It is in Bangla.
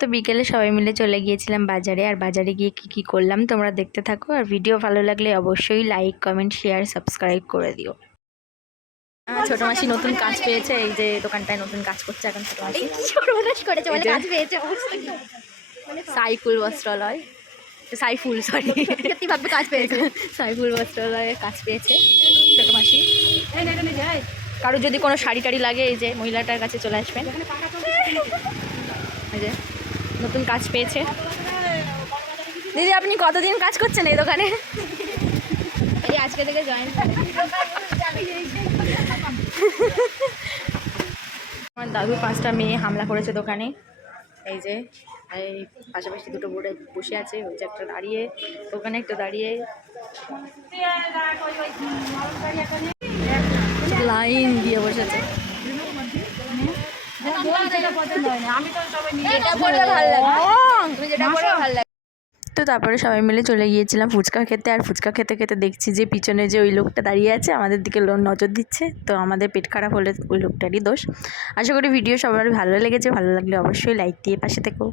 তো বিকেলে সবাই মিলে চলে গিয়েছিলাম বাজারে, আর বাজারে গিয়ে কী করলাম তোমরা দেখতে থাকো। আর ভিডিও ভালো লাগলে অবশ্যই লাইক, কমেন্ট, শেয়ার, সাবস্ক্রাইব করে দিও। ছোট মাসি নতুন কাজ পেয়েছে, এই যে দোকানটায় নতুন কাজ করছে এখন ছোট মাসি। কাজ পেয়েছে সাইফুল বস্ত্রালয়, সাইফুল সরি সত্যিভাবে কাজ পেয়েছে, সাইফুল বস্ত্রালয়ে কাজ পেয়েছে ছোট মাসি। কারো যদি কোনো শাড়ি টাড়ি লাগে এই যে মহিলাটার কাছে চলে আসবেন। এই যে নতুন কাজ পেয়েছে। দিদি আপনি কতদিন কাজ করছেন এই দোকানে? এই আজকে থেকে জয়েন। আমার দাদু 5টা মেয়ে হামলা করেছে দোকানে। এই যে এই পাশাপাশি দুটো বোর্ডে বসে আছে, ওই যে একটা দাঁড়িয়ে, দোকানে একটা দাঁড়িয়ে লাইন দিয়ে বসেছে। তো তারপরে সবাই মিলে চলে গিয়েছিলাম ফুচকা খেতে। আর ফুচকা খেতে খেতে দেখছি যে পিছনে যে ওই লোকটা দাঁড়িয়ে আছে আমাদের দিকে নজর দিচ্ছে। তো আমাদের পেট খারাপ হলে ওই লোকটারই দোষ। আশা করি ভিডিও সবার ভালো লেগেছে, ভালো লাগলে অবশ্যই লাইক দিয়ে পাশে থেকো।